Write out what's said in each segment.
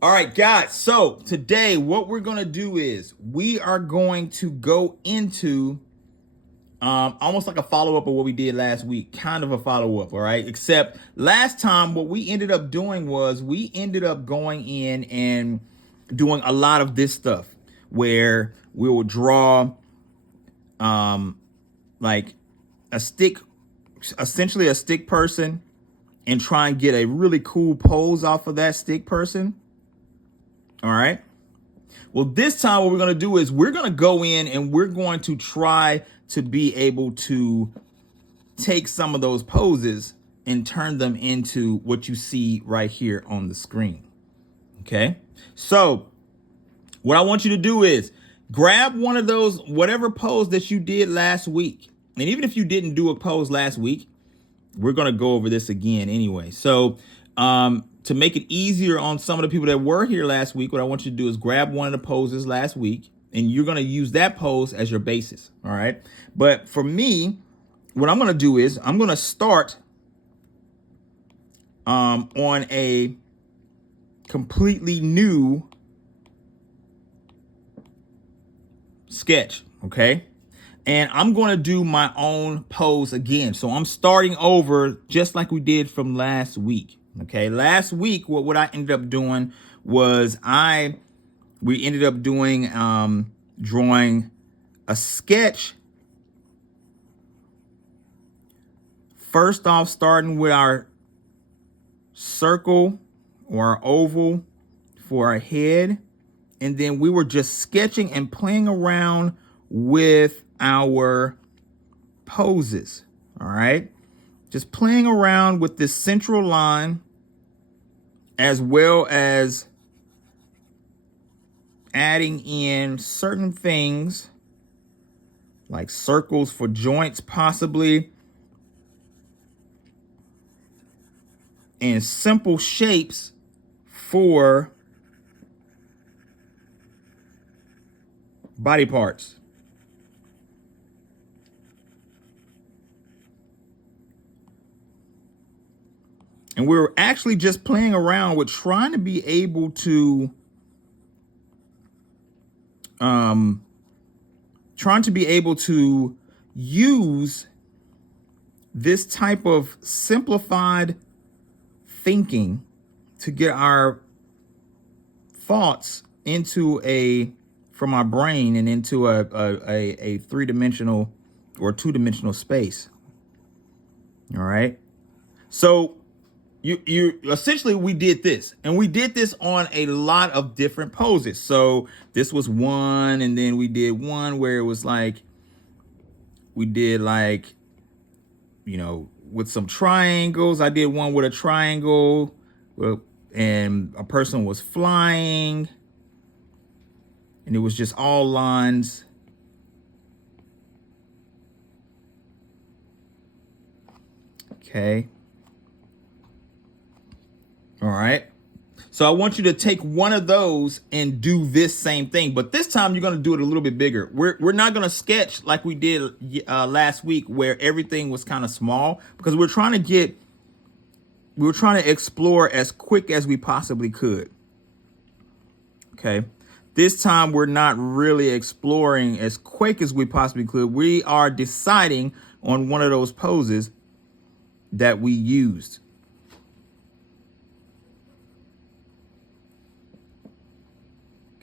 All right, guys. So today, what we're going to do is we are going to go into almost like a follow up of what we did last week, kind of a follow up. All right. Except last time, what we ended up doing was we ended up going in and doing a lot of this stuff where we will draw like a stick, essentially a stick person, and try and get a really cool pose off of that stick person. All right. Well, this time what we're going to do is we're going to go in and we're going to try to be able to take some of those poses and turn them into what you see right here on the screen. Okay. So what I want you to do is grab one of those, whatever pose that you did last week. And even if you didn't do a pose last week, we're going to go over this again anyway. So, to make it easier on some of the people that were here last week, what I want you to do is grab one of the poses last week, and you're going to use that pose as your basis. All right. But for me, what I'm going to do is I'm going to start on a completely new sketch. Okay. And I'm going to do my own pose again. So I'm starting over just like we did from last week. Okay. Last week, what I ended up doing was we ended up doing, drawing a sketch. First off, starting with our circle or our oval for our head. And then we were just sketching and playing around with our poses. All right. Just playing around with this central line, as well as adding in certain things like circles for joints, possibly, and simple shapes for body parts. And we were actually just playing around with trying to be able to use this type of simplified thinking to get our thoughts from our brain and into a three-dimensional or two-dimensional space. All right. So you essentially, we did this, and we did this on a lot of different poses. So this was one, and then we did one where it was like, we did like, with some triangles. I did one with a triangle, and a person was flying, and it was just all lines. Okay. All right. So I want you to take one of those and do this same thing, but this time you're going to do it a little bit bigger. We're not going to sketch like we did last week, where everything was kind of small, because we were trying to explore as quick as we possibly could. Okay. This time we're not really exploring as quick as we possibly could. We are deciding on one of those poses that we used.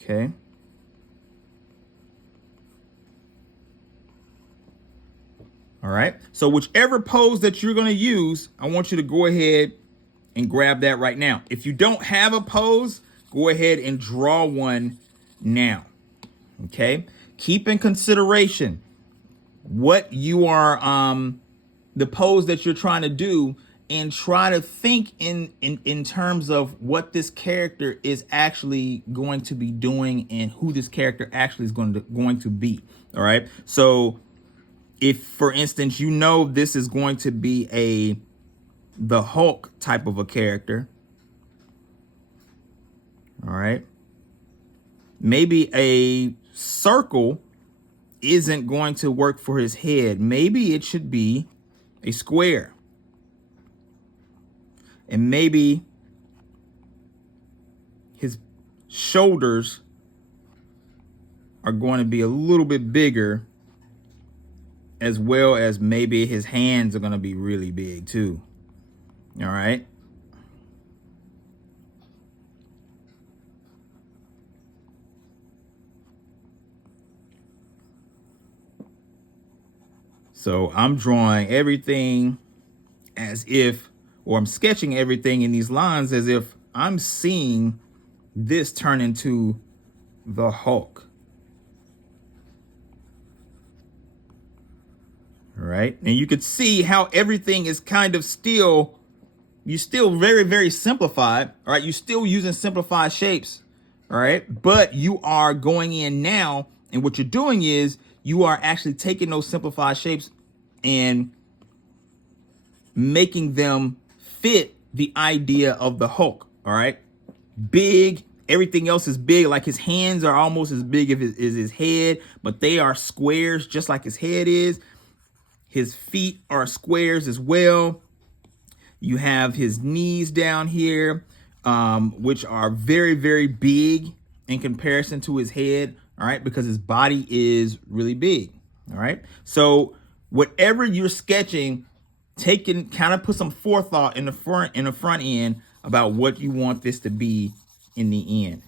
Okay. All right. So whichever pose that you're going to use, I want you to go ahead and grab that right now. If you don't have a pose, go ahead and draw one now. Okay. Keep in consideration what you are, the pose that you're trying to do, and try to think in terms of what this character is actually going to be doing and who this character actually is going to be. All right. So if, for instance, this is going to be the Hulk type of a character. All right. Maybe a circle isn't going to work for his head. Maybe it should be a square. And maybe his shoulders are going to be a little bit bigger, as well as maybe his hands are going to be really big too. All right. So I'm drawing everything as if, or I'm sketching everything in these lines as if I'm seeing this turn into the Hulk. All right. And you could see how everything is kind of still, you're still very, very simplified. All right. You're still using simplified shapes. All right. But you are going in now, and what you're doing is you are actually taking those simplified shapes and making them fit the idea of the Hulk. All right. Big. Everything else is big. Like his hands are almost as big as his head, but they are squares just like his head is. His feet are squares as well. You have his knees down here, which are very, very big in comparison to his head. All right. Because his body is really big. All right. So whatever you're sketching, kind of put some forethought in the front end about what you want this to be in the end.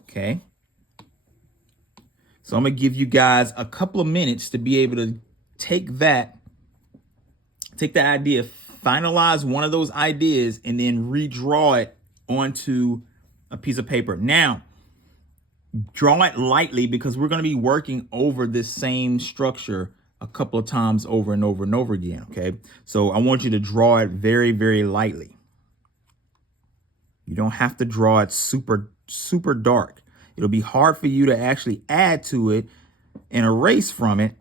Okay. So I'm going to give you guys a couple of minutes to be able to take that idea, finalize one of those ideas, and then redraw it onto a piece of paper. Now, draw it lightly because we're going to be working over this same structure a couple of times over and over and over again. Okay. So I want you to draw it very, very lightly. You don't have to draw it super, super dark. It'll be hard for you to actually add to it and erase from it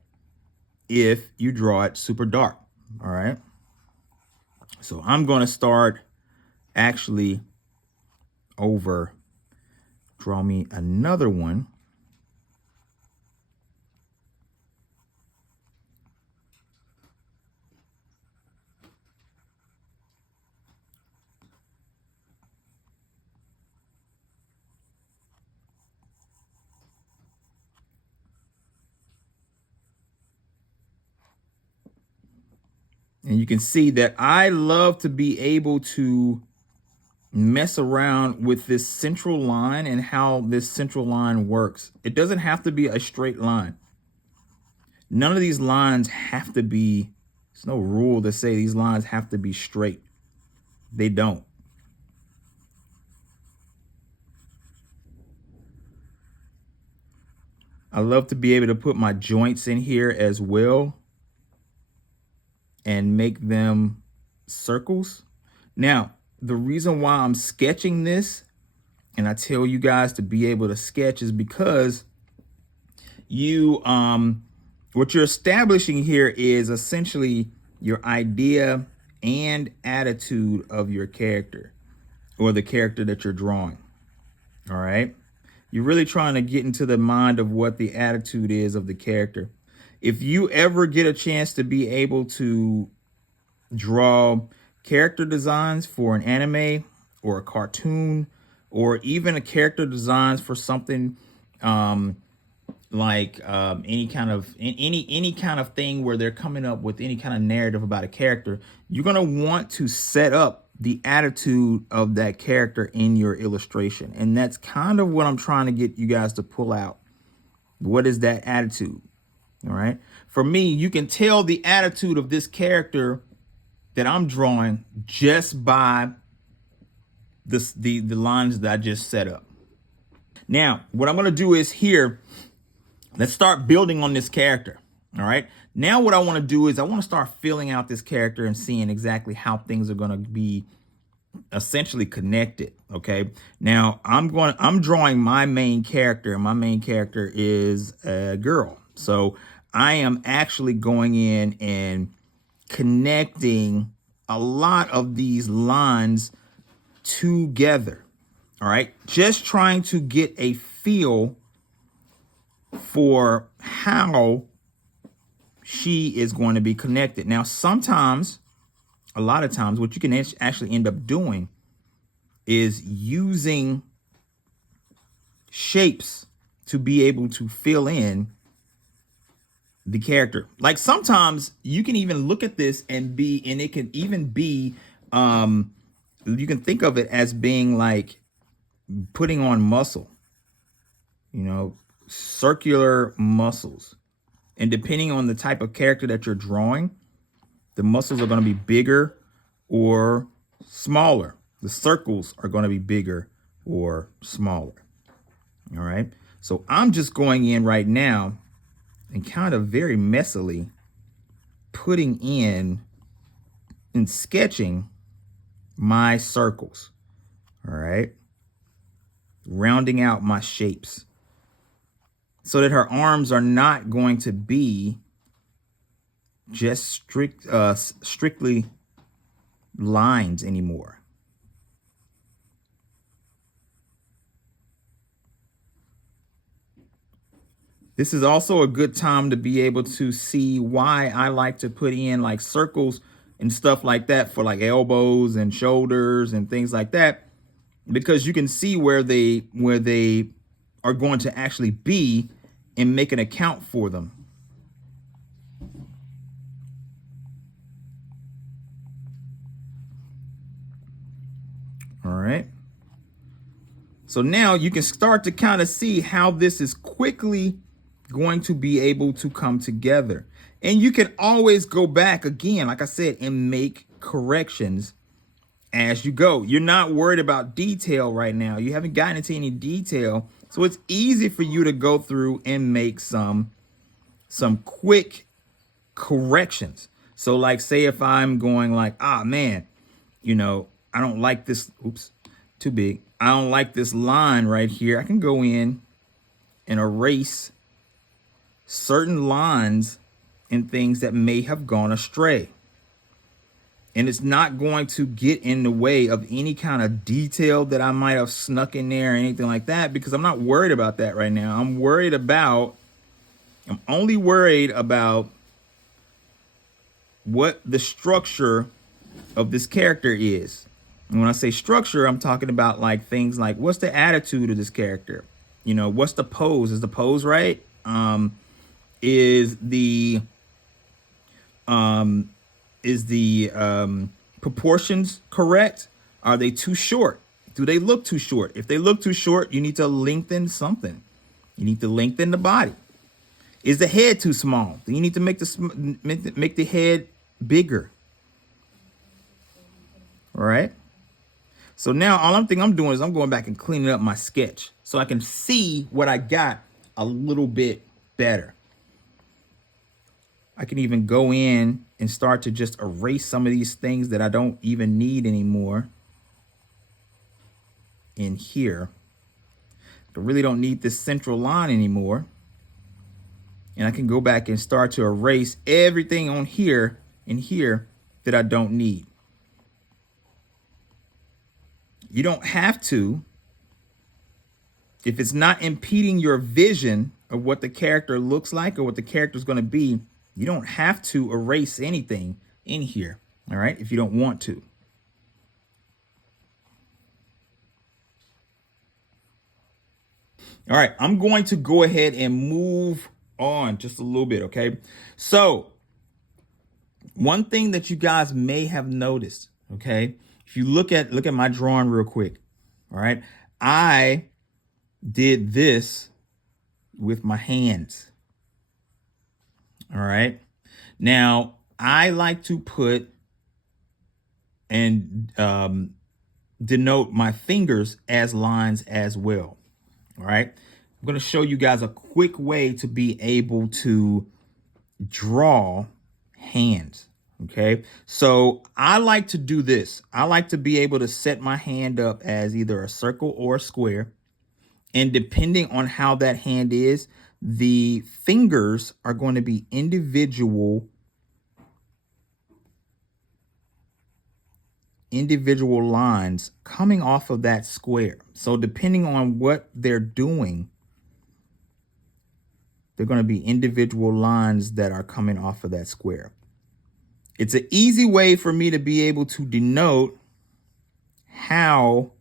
if you draw it super dark. All right. So I'm going to start actually over. Draw me another one. And you can see that I love to be able to mess around with this central line and how this central line works. It doesn't have to be a straight line. None of these lines have to be, there's no rule to say these lines have to be straight. They don't. I love to be able to put my joints in here as well and make them circles. Now, the reason why I'm sketching this, and I tell you guys to be able to sketch, is because what you're establishing here is essentially your idea and attitude of your character or the character that you're drawing. All right. You're really trying to get into the mind of what the attitude is of the character. If you ever get a chance to be able to draw character designs for an anime or a cartoon, or even a character designs for something like any kind of thing where they're coming up with any kind of narrative about a character, you're going to want to set up the attitude of that character in your illustration. And that's kind of what I'm trying to get you guys to pull out. What is that attitude? All right. For me, you can tell the attitude of this character that I'm drawing just by the lines that I just set up. Now, what I'm going to do is here, let's start building on this character. All right. Now what I want to do is I want to start filling out this character and seeing exactly how things are going to be essentially connected. Okay. Now I'm drawing my main character, and my main character is a girl. So I am actually going in and connecting a lot of these lines together. All right. Just trying to get a feel for how she is going to be connected. Now, sometimes, a lot of times, what you can actually end up doing is using shapes to be able to fill in the character. Like sometimes you can even look at this and it can even be, you can think of it as being like putting on muscle, circular muscles. And depending on the type of character that you're drawing, the muscles are going to be bigger or smaller. The circles are going to be bigger or smaller. All right. So I'm just going in right now and kind of very messily putting in and sketching my circles. All right. Rounding out my shapes so that her arms are not going to be just strictly lines anymore. This is also a good time to be able to see why I like to put in like circles and stuff like that for like elbows and shoulders and things like that, because you can see where they are going to actually be and make an account for them. All right. So now you can start to kind of see how this is quickly going to be able to come together. And you can always go back again, like I said, and make corrections as you go. You're not worried about detail right now. You haven't gotten into any detail. So it's easy for you to go through and make some quick corrections. So like, say if I'm going like, man, I don't like this. Oops, too big. I don't like this line right here. I can go in and erase certain lines and things that may have gone astray. And it's not going to get in the way of any kind of detail that I might have snuck in there or anything like that, because I'm not worried about that right now. I'm only worried about what the structure of this character is. And when I say structure, I'm talking about like things like, what's the attitude of this character? What's the pose? Is the pose right? Is the proportions correct? Are they too short? Do they look too short? If they look too short, you need to lengthen something. You need to lengthen the body. Is the head too small? Then you need to make the head bigger. All right. So now all I'm doing is I'm going back and cleaning up my sketch so I can see what I got a little bit better. I can even go in and start to just erase some of these things that I don't even need anymore in here. I really don't need this central line anymore. And I can go back and start to erase everything on here and here that I don't need. You don't have to. If it's not impeding your vision of what the character looks like or what the character is going to be, you don't have to erase anything in here. All right. If you don't want to. All right. I'm going to go ahead and move on just a little bit. OK, so one thing that you guys may have noticed. OK, if you look at my drawing real quick. All right. I did this with my hands. All right. Now, I like to put and denote my fingers as lines as well. All right. I'm going to show you guys a quick way to be able to draw hands. Okay. So I like to do this. I like to be able to set my hand up as either a circle or a square. And depending on how that hand is, the fingers are going to be individual lines coming off of that square. So depending on what they're doing, they're going to be individual lines that are coming off of that square. It's an easy way for me to be able to denote how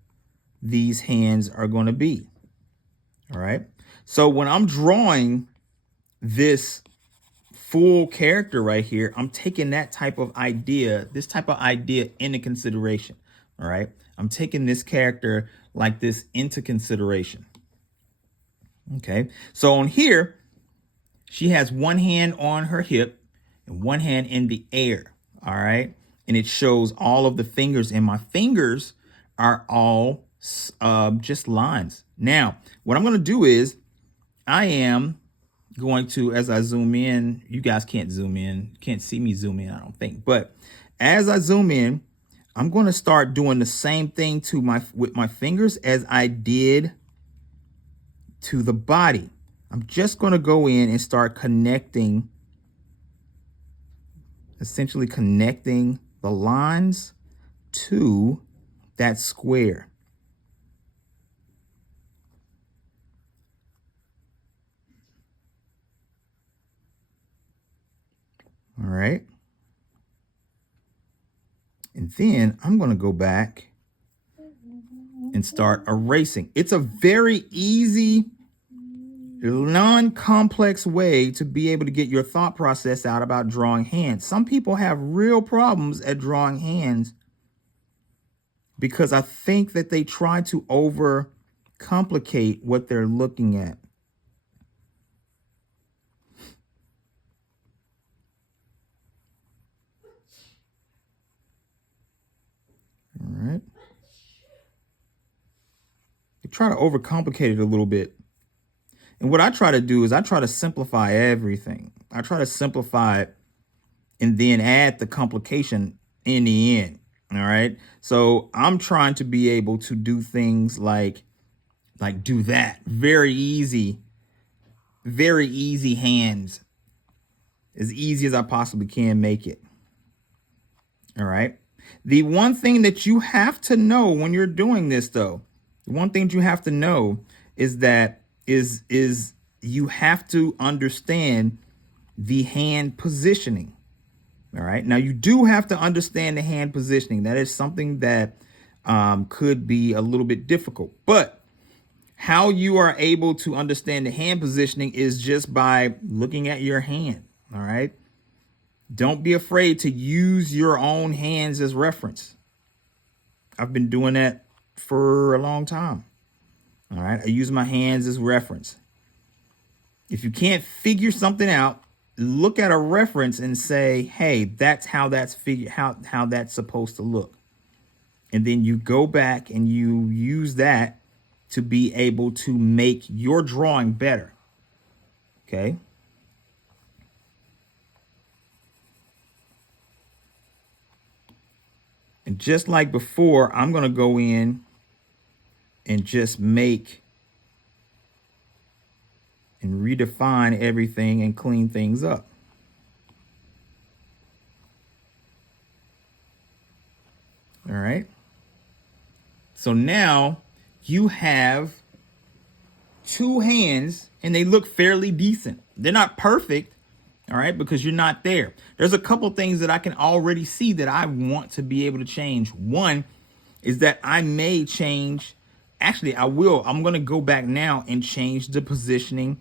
these hands are going to be. All right. So when I'm drawing this full character right here, I'm taking that type of idea, this type of idea into consideration. All right. I'm taking this character like this into consideration. Okay. So on here, she has one hand on her hip and one hand in the air. All right. And it shows all of the fingers, and my fingers are all just lines. Now, what I'm going to do is I am going to, as I zoom in, you guys can't zoom in, can't see me zoom in, I don't think. But as I zoom in, I'm going to start doing the same thing with my fingers as I did to the body. I'm just going to go in and start connecting, essentially connecting the lines to that square. All right. And then I'm going to go back and start erasing. It's a very easy, non-complex way to be able to get your thought process out about drawing hands. Some people have real problems at drawing hands because I think that they try to overcomplicate what they're looking at. All right. They try to overcomplicate it a little bit. And what I try to do is I try to simplify everything. I try to simplify it and then add the complication in the end. All right. So I'm trying to be able to do things like do that. Very easy hands. As easy as I possibly can make it. All right. The one thing that you have to know when you're doing this, though, the one thing that you have to know is that is you have to understand the hand positioning. All right. Now, you do have to understand the hand positioning. That is something that could be a little bit difficult. But how you are able to understand the hand positioning is just by looking at your hand. All right. Don't be afraid to use your own hands as reference. I've been doing that for a long time. All right. I use my hands as reference. If you can't figure something out, look at a reference and say, hey, that's how that's how that's supposed to look. And then you go back and you use that to be able to make your drawing better. Okay. And just like before, I'm going to go in and just make and redefine everything and clean things up. All right. So now you have two hands and they look fairly decent. They're not perfect. All right. Because you're not there. There's a couple things that I can already see that I want to be able to change. One is that I may change. Actually, I will. I'm going to go back now and change the positioning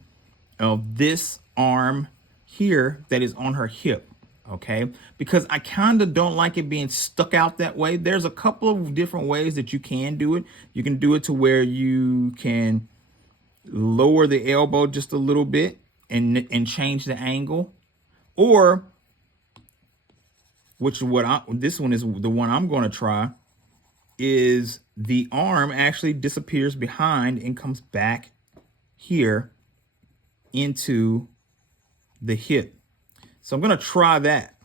of this arm here that is on her hip. Okay, because I kind of don't like it being stuck out that way. There's a couple of different ways that you can do it. You can do it to where you can lower the elbow just a little bit and change the angle, or this one is the one I'm going to try, is the arm actually disappears behind and comes back here into the hip. So I'm going to try that.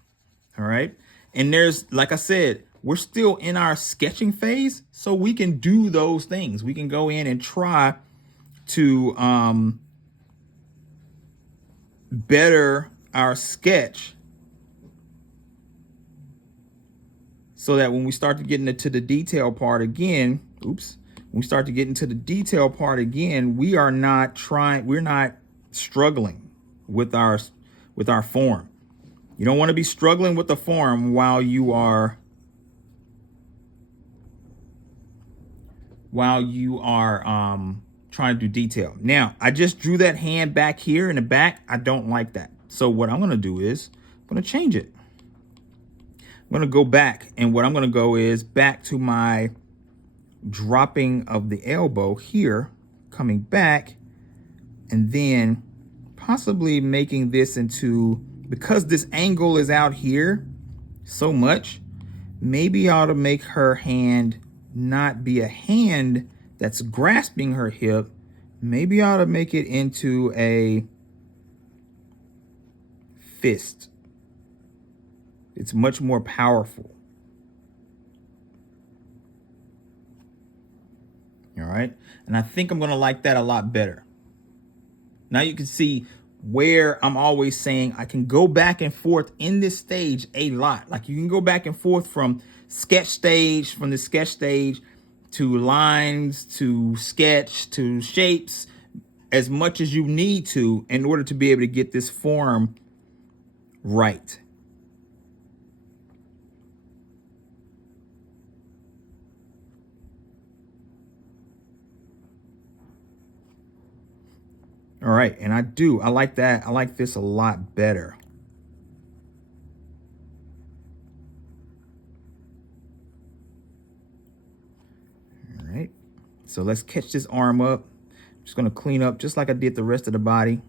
All right. And there's, like I said, we're still in our sketching phase, so we can do those things. We can go in and try to better our sketch so that when we start to get into the detail part again, when we start to get into the detail part again, we're not struggling with our form. You don't want to be struggling with the form while you are trying to do detail. Now, I just drew that hand back here in the back. I don't like that. So what I'm going to do is I'm going to change it. I'm going to go back, and what I'm going to go is back to my dropping of the elbow here, coming back, and then possibly making this into, because this angle is out here so much, maybe I ought to make her hand not be a hand that's grasping her hip. Maybe I ought to make it into a fist. It's much more powerful. All right. And I think I'm going to like that a lot better. Now you can see where I'm always saying I can go back and forth in this stage a lot. Like you can go back and forth from the sketch stage to lines, to sketch, to shapes, as much as you need to in order to be able to get this form right. All right, and I like that. I like this a lot better. All right, so let's catch this arm up. I'm just gonna clean up just like I did the rest of the body.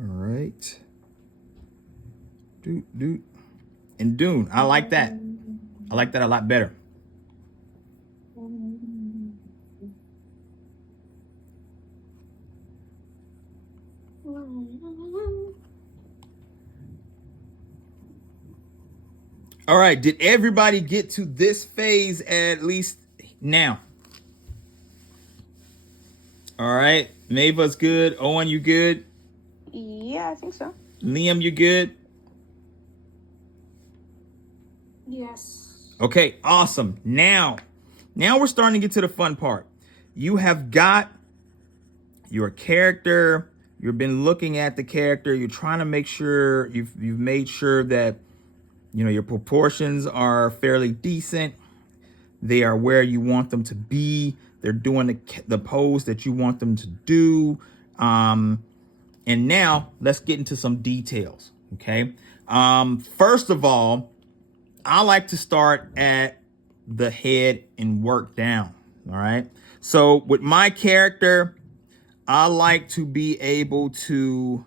All right. Doot. And Dune, I like that. I like that a lot better. All right, did everybody get to this phase at least now? All right, Maeva's good. Owen, you good? Yeah, I think so. Liam, you good? Yes. Okay, awesome. Now we're starting to get to the fun part. You have got your character. You've been looking at the character. You're trying to make sure you've made sure that your proportions are fairly decent. They are where you want them to be. They're doing the pose that you want them to do. And now let's get into some details. Okay. First of all, I like to start at the head and work down. All right. So with my character, I like to be able to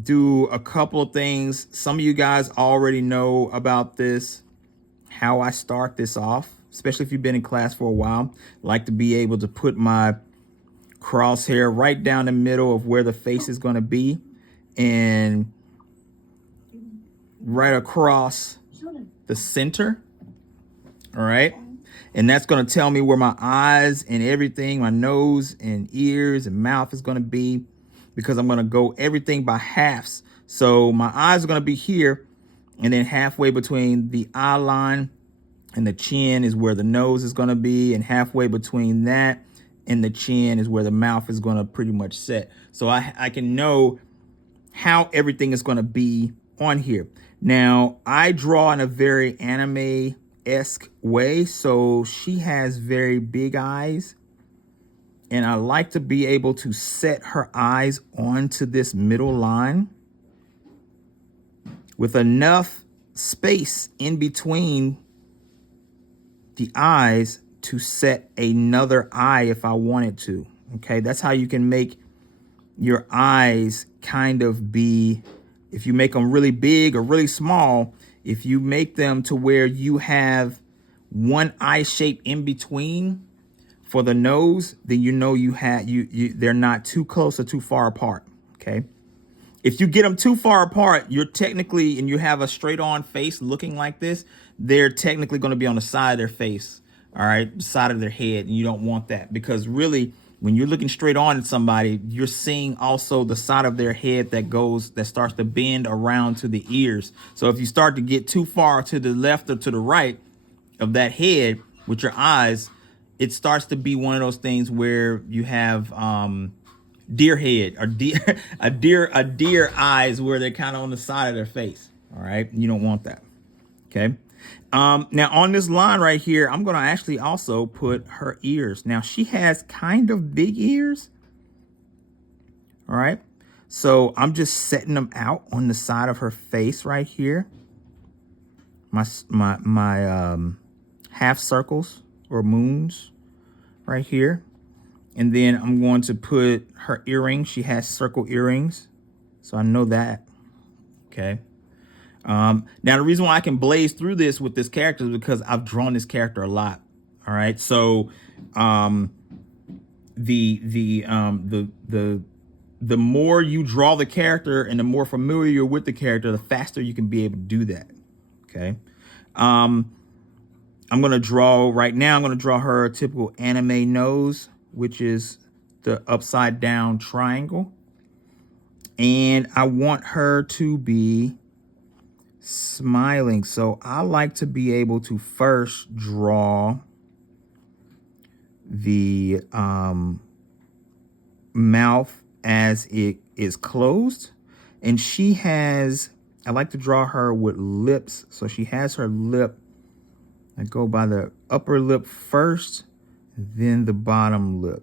do a couple of things. Some of you guys already know about this, how I start this off, especially if you've been in class for a while. I like to be able to put my crosshair right down the middle of where the face is going to be and right across the center. All right. And that's going to tell me where my eyes and everything, my nose and ears and mouth is going to be, because I'm going to go everything by halves. So my eyes are going to be here, and then halfway between the eye line and the chin is where the nose is going to be, and halfway between that and the chin is where the mouth is going to pretty much set. So I can know how everything is going to be on here. Now, I draw in a very anime-esque way, so she has very big eyes, and I like to be able to set her eyes onto this middle line with enough space in between the eyes to set another eye if I wanted to. Okay, that's how you can make your eyes kind of be, if you make them really big or really small, if you make them to where you have one eye shape in between for the nose, then they're not too close or too far apart. Okay. If you get them too far apart, you're technically, and you have a straight on face looking like this, they're technically going to be on the side of their face. All right. Side of their head. And you don't want that, because really, when you're looking straight on at somebody, you're seeing also the side of their head that starts to bend around to the ears. So if you start to get too far to the left or to the right of that head with your eyes, it starts to be one of those things where you have deer head or deer a deer eyes where they're kind of on the side of their face. All right, you don't want that. Okay. Now on this line right here, I'm gonna actually also put her ears. Now she has kind of big ears. All right. So I'm just setting them out on the side of her face right here. My half circles or moons right here. And then I'm going to put her earrings. She has circle earrings. So I know that. Okay. Now the reason why I can blaze through this with this character is because I've drawn this character a lot. All right. So the more you draw the character and the more familiar you're with the character, the faster you can be able to do that. Okay. I'm going to draw right now. I'm going to draw her a typical anime nose, which is the upside down triangle. And I want her to be smiling. So I like to be able to first draw the mouth as it is closed. And she has, I like to draw her with lips. So she has her lip. I go by the upper lip first, then the bottom lip.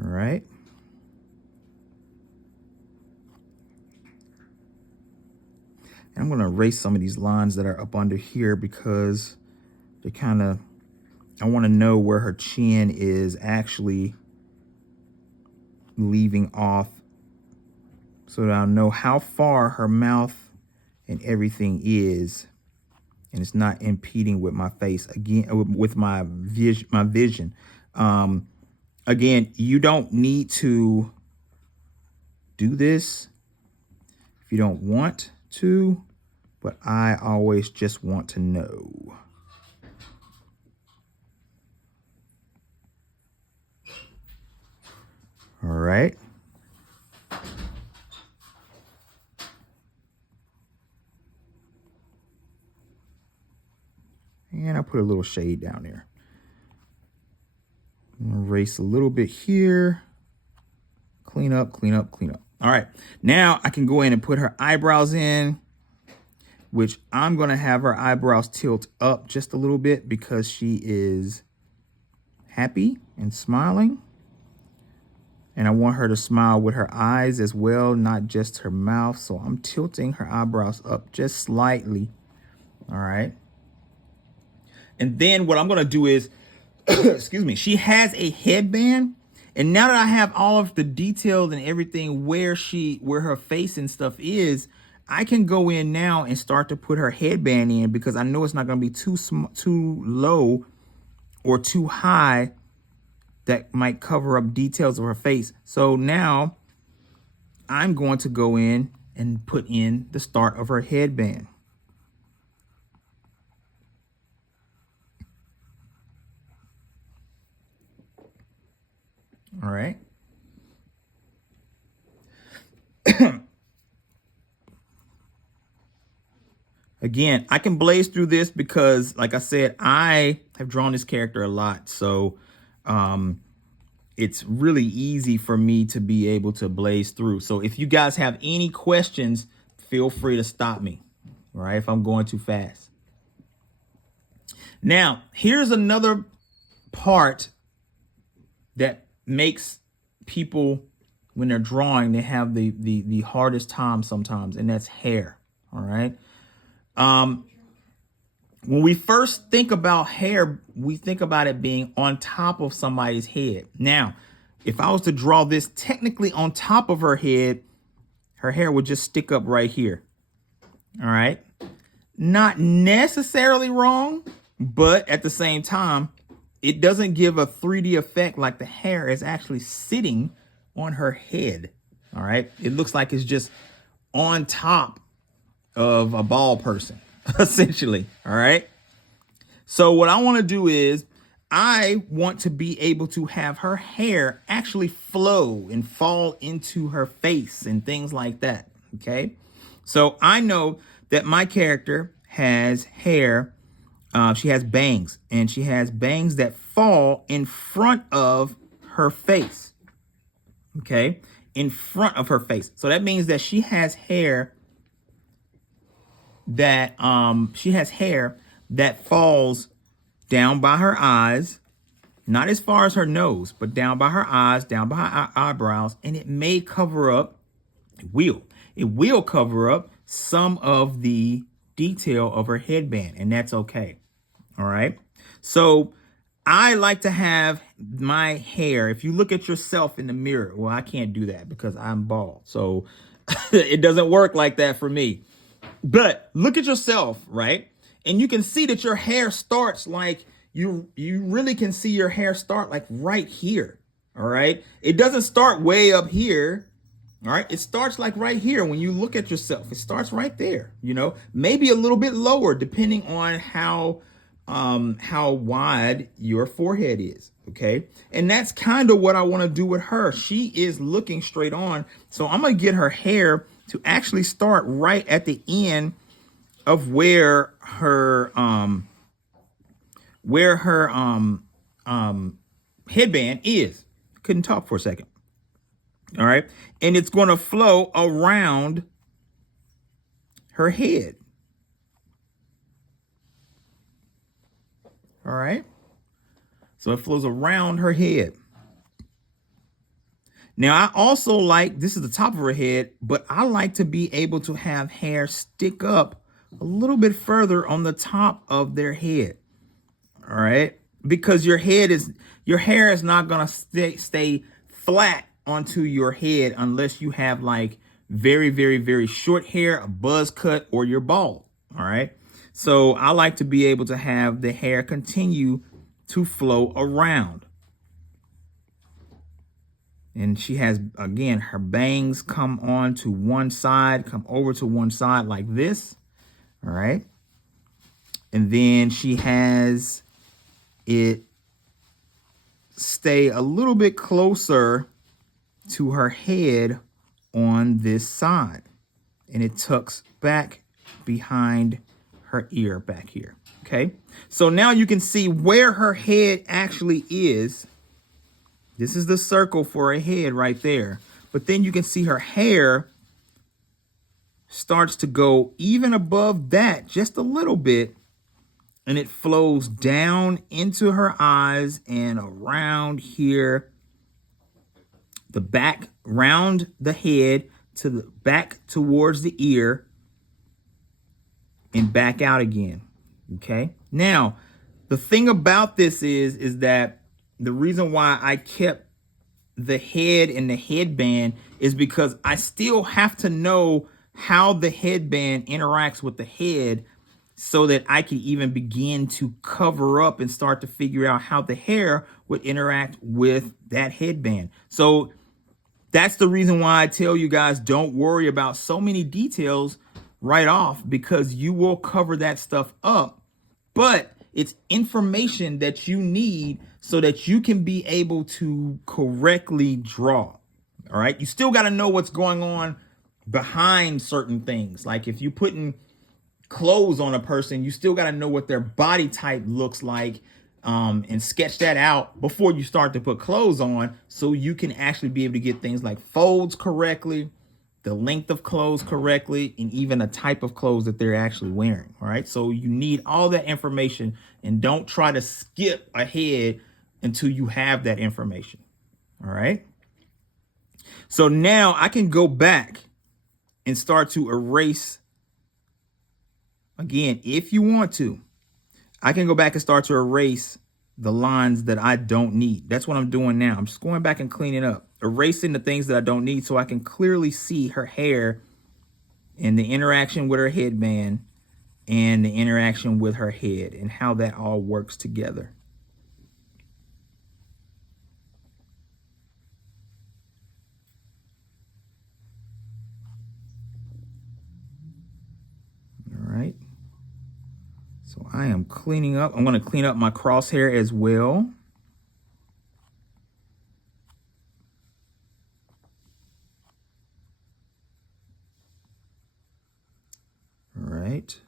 All right. And I'm going to erase some of these lines that are up under here because they kind of, I want to know where her chin is actually leaving off so that I'll know how far her mouth and everything is. And it's not impeding with my face again, with my vision. Again, you don't need to do this if you don't want to, but I always just want to know. All right. And I'll put a little shade down there. I'm gonna erase a little bit here. Clean up, clean up, clean up. All right. Now I can go in and put her eyebrows in, which I'm going to have her eyebrows tilt up just a little bit because she is happy and smiling. And I want her to smile with her eyes as well, not just her mouth. So I'm tilting her eyebrows up just slightly. All right. And then what I'm going to do is, excuse me, she has a headband. And now that I have all of the details and everything where her face and stuff is, I can go in now and start to put her headband in because I know it's not going to be too low or too high that might cover up details of her face. So now I'm going to go in and put in the start of her headband. All right. Again, I can blaze through this because, like I said, I have drawn this character a lot. So it's really easy for me to be able to blaze through. So if you guys have any questions, feel free to stop me, all right, if I'm going too fast. Now, here's another part that makes people, when they're drawing, they have the hardest time sometimes, and that's hair, all right? When we first think about hair, we think about it being on top of somebody's head. Now, if I was to draw this technically on top of her head, her hair would just stick up right here. All right. Not necessarily wrong, but at the same time, it doesn't give a 3D effect like the hair is actually sitting on her head. All right. It looks like it's just on top of a bald person, essentially. All right. So what I want to do is I want to be able to have her hair actually flow and fall into her face and things like that. Okay. So I know that my character has hair. She has bangs, and she has bangs that fall in front of her face. Okay, in front of her face. So that means that she has hair that falls down by her eyes, not as far as her nose, but down by her eyes, down by her eyebrows, and it may cover up. It will cover up some of the detail of her headband, and that's okay. All right. So I like to have my hair. If you look at yourself in the mirror, well, I can't do that because I'm bald. So it doesn't work like that for me. But look at yourself, right? And you can see that your hair starts like you really can see your hair start like right here. All right. It doesn't start way up here. All right. It starts like right here. When you look at yourself, it starts right there, maybe a little bit lower depending on how wide your forehead is. Okay. And that's kind of what I want to do with her. She is looking straight on. So I'm going to get her hair to actually start right at the end of where her headband is. Couldn't talk for a second. All right. And it's going to flow around her head. All right. So it flows around her head. Now, I also like, this is the top of her head, but I like to be able to have hair stick up a little bit further on the top of their head. All right. Because your hair is not going to stay flat onto your head unless you have like very, very, very short hair, a buzz cut, or you're bald. All right. So I like to be able to have the hair continue to flow around. And she has, again, her bangs come on to one side, come over to one side like this. All right. And then she has it stay a little bit closer to her head on this side. And it tucks back behind her ear back here. Okay. So now you can see where her head actually is. This is the circle for her head right there. But then you can see her hair starts to go even above that just a little bit. And it flows down into her eyes and around here, the back, round the head to the back towards the ear and back out again. Okay. Now, the thing about this is that the reason why I kept the head and the headband is because I still have to know how the headband interacts with the head so that I can even begin to cover up and start to figure out how the hair would interact with that headband. So that's the reason why I tell you guys, don't worry about so many details right off, because you will cover that stuff up. But it's information that you need so that you can be able to correctly draw. All right. You still got to know what's going on behind certain things. Like if you're putting clothes on a person, you still got to know what their body type looks like, and sketch that out before you start to put clothes on, so you can actually be able to get things like folds correctly, the length of clothes correctly, and even the type of clothes that they're actually wearing. All right. So you need all that information, and don't try to skip ahead until you have that information. All right. So now I can go back and start to erase. Again, if you want to, I can go back and start to erase the lines that I don't need. That's what I'm doing now. I'm just going back and cleaning up, erasing the things that I don't need so I can clearly see her hair and the interaction with her headband and the interaction with her head and how that all works together. All right. So I am cleaning up. I'm going to clean up my crosshair as well. All right. right.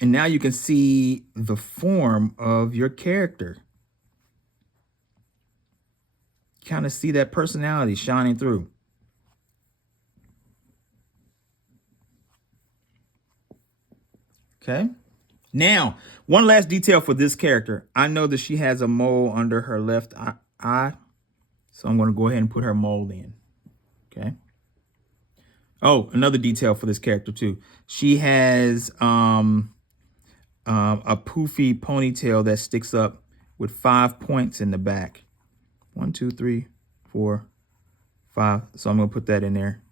And now you can see the form of your character. Kind of see that personality shining through. Okay. Now, one last detail for this character. I know that she has a mole under her left eye. So I'm going to go ahead and put her mole in. Okay. Oh, another detail for this character too. She has a poofy ponytail that sticks up with 5 points in the back. 1, 2, 3, 4, 5. So I'm going to put that in there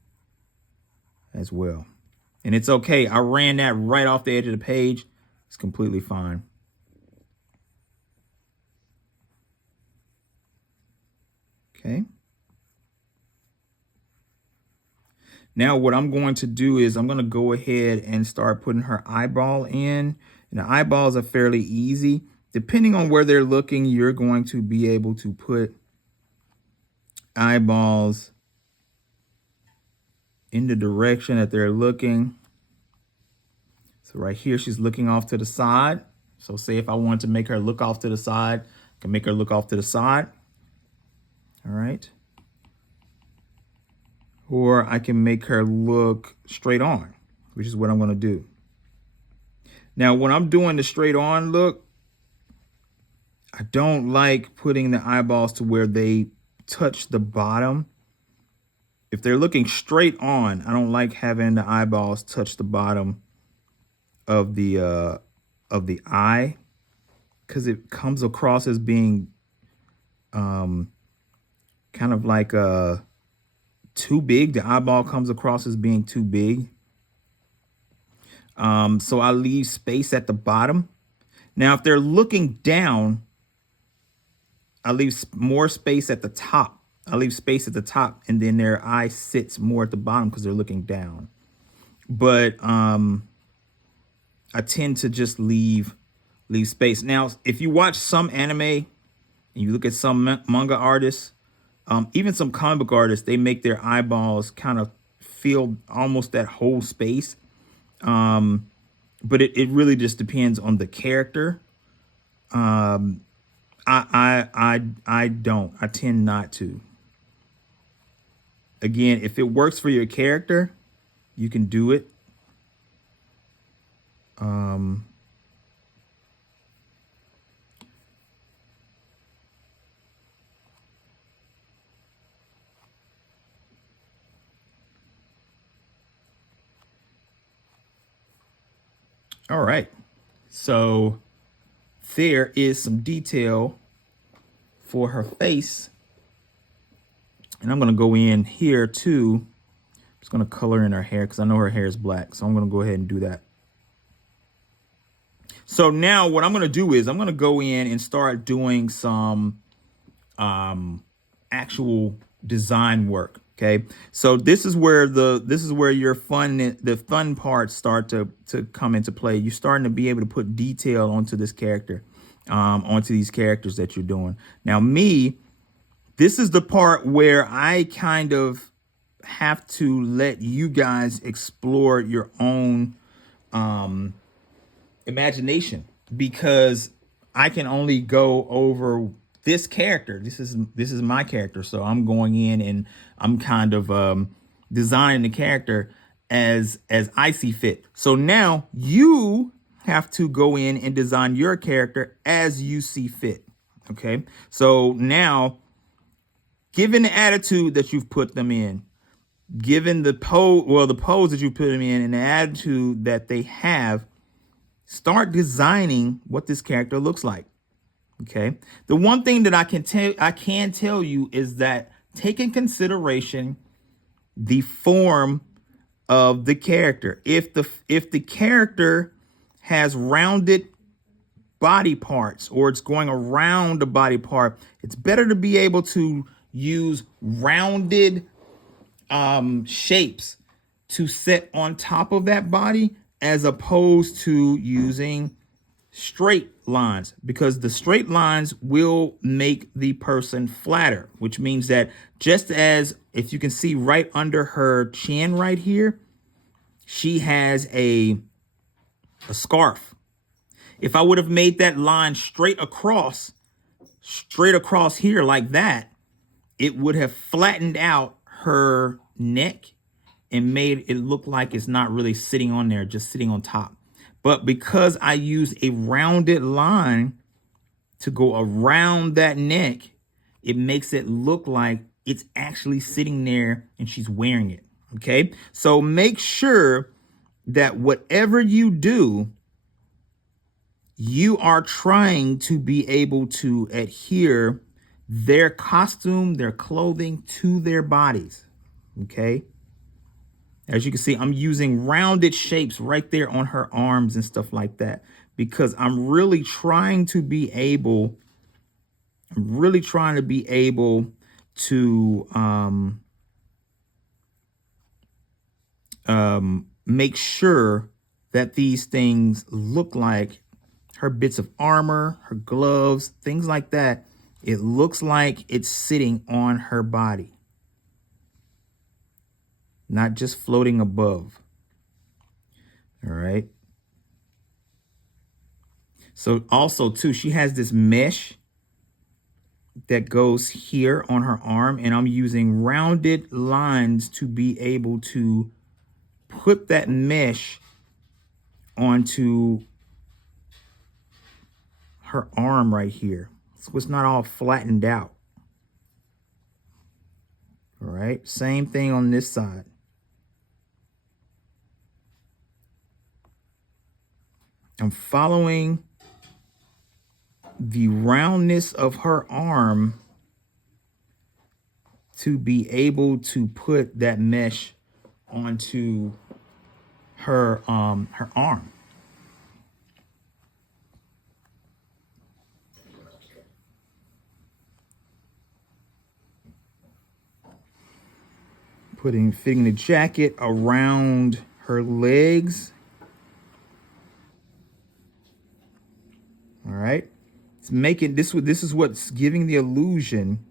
as well. And it's okay. I ran that right off the edge of the page. It's completely fine. Okay. Now what I'm going to do is I'm going to go ahead and start putting her eyeball in. And the eyeballs are fairly easy. Depending on where they're looking, you're going to be able to put eyeballs in the direction that they're looking. So right here, she's looking off to the side. So say if I wanted to make her look off to the side, I can make her look off to the side. All right. Or I can make her look straight on, which is what I'm going to do. Now, when I'm doing the straight on look, I don't like putting the eyeballs to where they touch the bottom. If they're looking straight on, I don't like having the eyeballs touch the bottom of the eye, because it comes across as being kind of like too big. The eyeball comes across as being too big. So I leave space at the bottom. Now, if they're looking down, I leave more space at the top. I leave space at the top, and then their eye sits more at the bottom because they're looking down. But I tend to just leave space. Now, if you watch some anime and you look at some manga artists, even some comic book artists, they make their eyeballs kind of fill almost that whole space. But it really just depends on the character. I don't. I tend not to. Again, if it works for your character, you can do it. All right. So there is some detail for her face. And I'm going to go in here too. I'm just going to color in her hair because I know her hair is black. So I'm going to go ahead and do that. So now what I'm going to do is I'm going to go in and start doing some actual design work. Okay. So this is where your the fun parts start to come into play. You're starting to be able to put detail onto this character, onto these characters that you're doing. Now this is the part where I kind of have to let you guys explore your own imagination, because I can only go over this character. This is my character. So I'm going in and I'm kind of designing the character as I see fit. So now you have to go in and design your character as you see fit. Okay. So now, given the attitude that you've put them in, given the pose that you put them in and the attitude that they have, start designing what this character looks like. Okay. The one thing that I can tell you is that take in consideration the form of the character. If the character has rounded body parts, or it's going around the body part, it's better to be able to use rounded shapes to set on top of that body, as opposed to using straight lines, because the straight lines will make the person flatter, which means that just as if you can see right under her chin right here, she has a scarf. If I would have made that line straight across here like that, it would have flattened out her neck and made it look like it's not really sitting on there, just sitting on top. But because I use a rounded line to go around that neck, it makes it look like it's actually sitting there and she's wearing it. Okay, so make sure that whatever you do, you are trying to be able to adhere their costume, their clothing to their bodies. Okay. As you can see, I'm using rounded shapes right there on her arms and stuff like that, because I'm really trying to be able to make sure that these things look like her bits of armor, her gloves, things like that. It looks like it's sitting on her body, not just floating above. All right. So also too, she has this mesh that goes here on her arm, and I'm using rounded lines to be able to put that mesh onto her arm right here, so it's not all flattened out. All right, same thing on this side. I'm following the roundness of her arm to be able to put that mesh onto her arm. Fitting the jacket around her legs. All right, it's making this is what's giving the illusion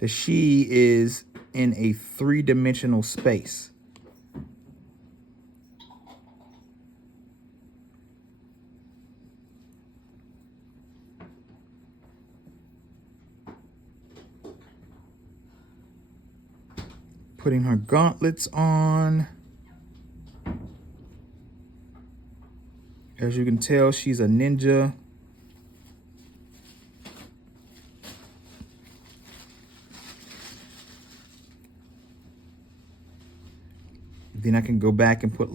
that she is in a three-dimensional space. Putting her gauntlets on. As you can tell, she's a ninja. Then I can go back and put her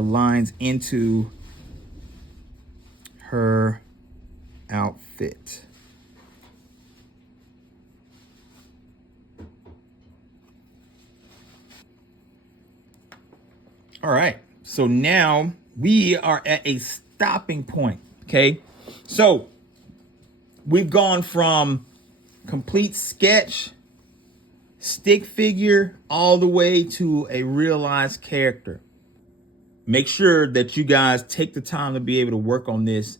lines into her outfit. All right, so now we are at a stopping point, okay? So we've gone from complete sketch, stick figure, all the way to a realized character. Make sure that you guys take the time to be able to work on this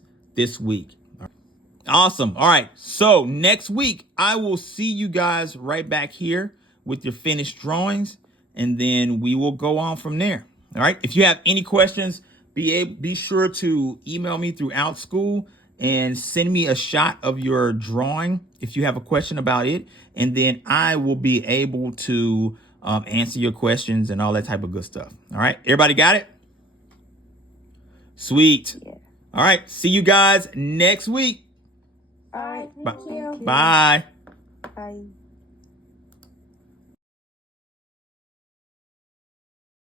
week. Awesome. All right. So next week, I will see you guys right back here with your finished drawings, and then we will go on from there. All right. If you have any questions, be sure to email me through OutSchool and send me a shot of your drawing if you have a question about it, and then I will be able to answer your questions and all that type of good stuff. All right. Everybody got it? Sweet. Yeah. All right. See you guys next week. All right. Thank you. Bye. Bye.